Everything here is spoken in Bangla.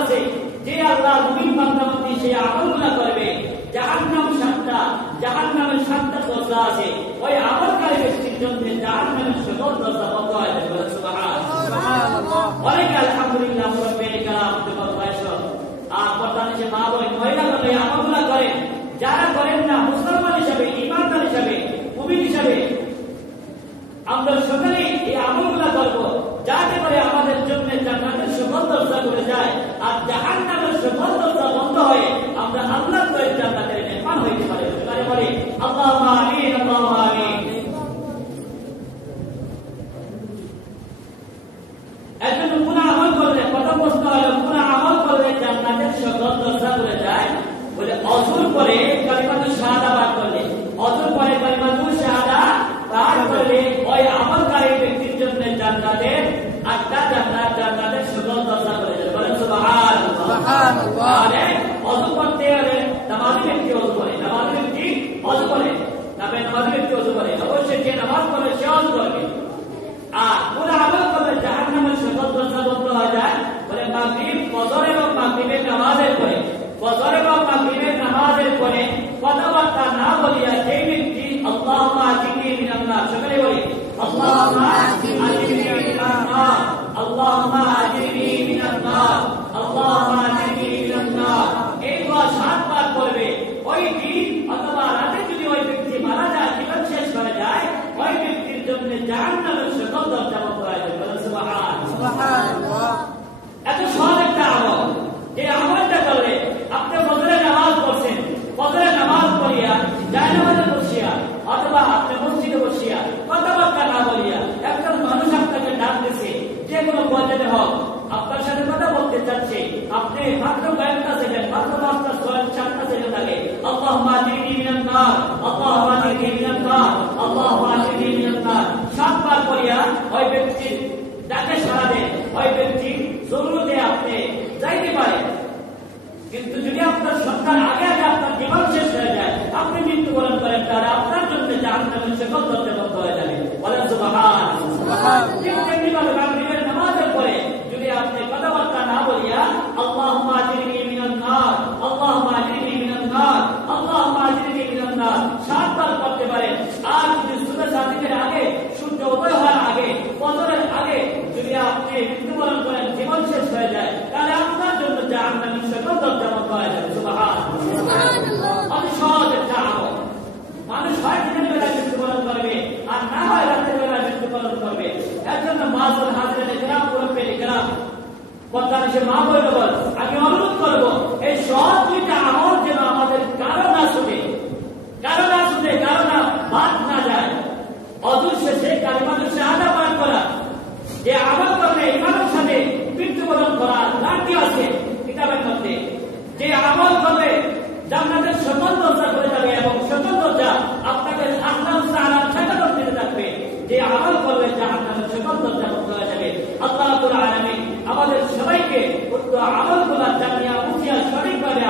আছে যে আল্লাহ মুমিন বান্দাবান্দি সেই আমলগুলো করবে, জাহান্নামের 7টা দরজা আছে, ওই আমলকারী ব্যক্তির জন্য জাহান্নামের সকল দরজা বন্ধ হয়ে যাবে। সুবহানাল্লাহ। অনেক আলহামদুলিল্লাহ মুরব্বিয়ে কেরাম যুবক ভাইরা আর বর্তমানে যে মা বোন মহিলাগণ এই আমলগুলো করেন, যারা করেন না মুসলমান হিসাবে, ঈমানদার হিসাবে, মুমিন হিসাবে আমরা সকলেই এই আমলগুলো করব, যাতে করে আমাদের জন্য জান্নাতের সকল দরজা খুলে যায় আর জাহান্নামের সকল দরজা বন্ধ হয়ে আমরা আল্লাহর তৈরি জান্নাতের মেহমান হইতে পারি। সবাই বলি আল্লাহুম্মা আমিন, আল্লাহুম্মা আমিন। একজন গুনাহ আমল করলে, প্রথম প্রশ্ন হলো গুনাহ আমল করলে জান্নাতের সকল দরজা খুলে যায় বলে অজুর করে কালিমাতুশ শাহাদা পাঠ করলে, অজুর করে কালিমাতুশ শাহাদা পাঠ করলে ওই আমলকারী ব্যক্তির জন্য জান্নাতের 8টা জান্নাতের সকল দরজা খুলে যায়। বলেন সুবহানাল্লাহ। সুবহানাল্লাহ। আরে অজু করতে হলে নামাজি ব্যক্তি অজু করে, নামাজি ব্যক্তি অজু করে, নামাজি ব্যক্তি অজু করে, অবশ্যই যে নামাজ পড়ে সে অজু করবে। আর গুনাহ আমল করলে জাহান্নামের সকল দরজা বন্ধ হয়ে যায় বলে মাগরিব, ফজর এবং মাগরিবের নামাজের পরে, ফজর এবং মাগরিবের নামাজের পরে কথাবার্তা না বলিয়া সেই ব্যক্তি আল্লাহুম্মা আজিরনি মিনান নার, সকলে বলি আল্লাহুম্মা আজিরনি মিনান নার, আল্লাহুম্মা আজিরনি মিনান নার, আল্লাহুম্মা আজিরনি মিনান নার, এই দোয়া 7 বার করবে। ওই দিন অথবা রাতে যদি ওই ব্যক্তি মারা যায়, জীবন শেষ হয়ে যায়, ওই ব্যক্তির জন্য জাহান্নামের সকল দরজা বন্ধ হয়ে যাবে। বলেন সুবহানাল্লাহ। সুবহানাল্লাহ। এত সহজ একটা আমল, যে আমলটা করলে আপনি ফজরের নামাজ পড়ছেন, ফজরের নামাজ পড়িয়া জায়নামাজে বসিয়া অথবা আপনি মসজিদে বসিয়া কথাবার্তা না বলিয়া একজন মানুষ আপনাকে ডাকতেছে, যে কোনো পর্যায়ে হোক আপনার সাথে কথা বলতে চাচ্ছে, আপনি মাত্র কয়েকটা সেকেন্ড, মাত্র 5-7টা সেকেন্ড আগে আল্লাহুম্মা আজিরনি মিনান নার, আল্লাহুম্মা আজিরনি মিনান নার, আল্লাহুম্মা আজিরনি মিনান নার 7 বার পড়িয়া ওই ব্যক্তির ডাকে সাড়া দেন, ওই ব্যক্তি জরুরতে আপনি যাইতে পারেন। কিন্তু যদি আপনার সন্তান আগে আপনার জীবন শেষ হয়ে যায়, আপনি মৃত্যুবরণ করেন, তাহলে আপনার জন্য জাহান্নামের সকল দরজা বন্ধ হয়ে যাবে। বলেন সুবহানাল্লাহ। তেমনিভাবে মাগরিবের নামাজের পরে যদি আপনি কথাবার্তা না বলিয়া আল্লাহুম্মা আজিরনি মিনান নার, আল্লাহুম্মা আজিরনি মিনান নার, আল্লাহুম্মা আজিরনি মিনান নার 7 বার করতে পারেন। আর যদি সূর্য সাদিকের আগে, সূর্য উদয় হওয়ার আগে, ফজরের আগে যদি আপনি মৃত্যুবরণ করেন, জীবন শেষ হয়ে যায়, তাহলে আপনার জন্য জাহান্নামের সকল দরজা বন্ধ হয়ে যাবে। সুবহানাল্লাহ। অতি সহজ একটা আমল। মানুষ হয় দিনের বেলা মৃত্যুবরণ করবে আর না হয় রাতের বেলা মৃত্যুবরণ করবে। এর জন্য মাসুল হাজিরে গ্রাম মুরব্বিয়ে গ্রাম বর্তমানে সে মা বলে বল, আমি অনুরোধ করব এই সহজ 2টা আমল যেন আমাদের কারো না শুনে, কারো না শুনে, কারো না বাদ না যায়। অজুর শেষে কালিমাতুশ শাহাদা পাঠ করা, যে আমল করলে ইমানের সাথে মৃত্যুবরণ করার লাঠি আছে কিতাবের মধ্যে, যে আমল করলে জান্নাতের সকল দরজা খুলে যাবে এবং সকল দরজা আপনাকে আল্লাহ তাআলা ঠেকানোর দিতে থাকবে, যে আমল করলে জাহান্নামের সকল দরজা বন্ধ হয়ে যাবে। আল্লাহ রাব্বুল আলামিন আমাদের সবাইকে উক্ত আমলগুলো জানিয়া বুঝিয়া সঠিকভাবে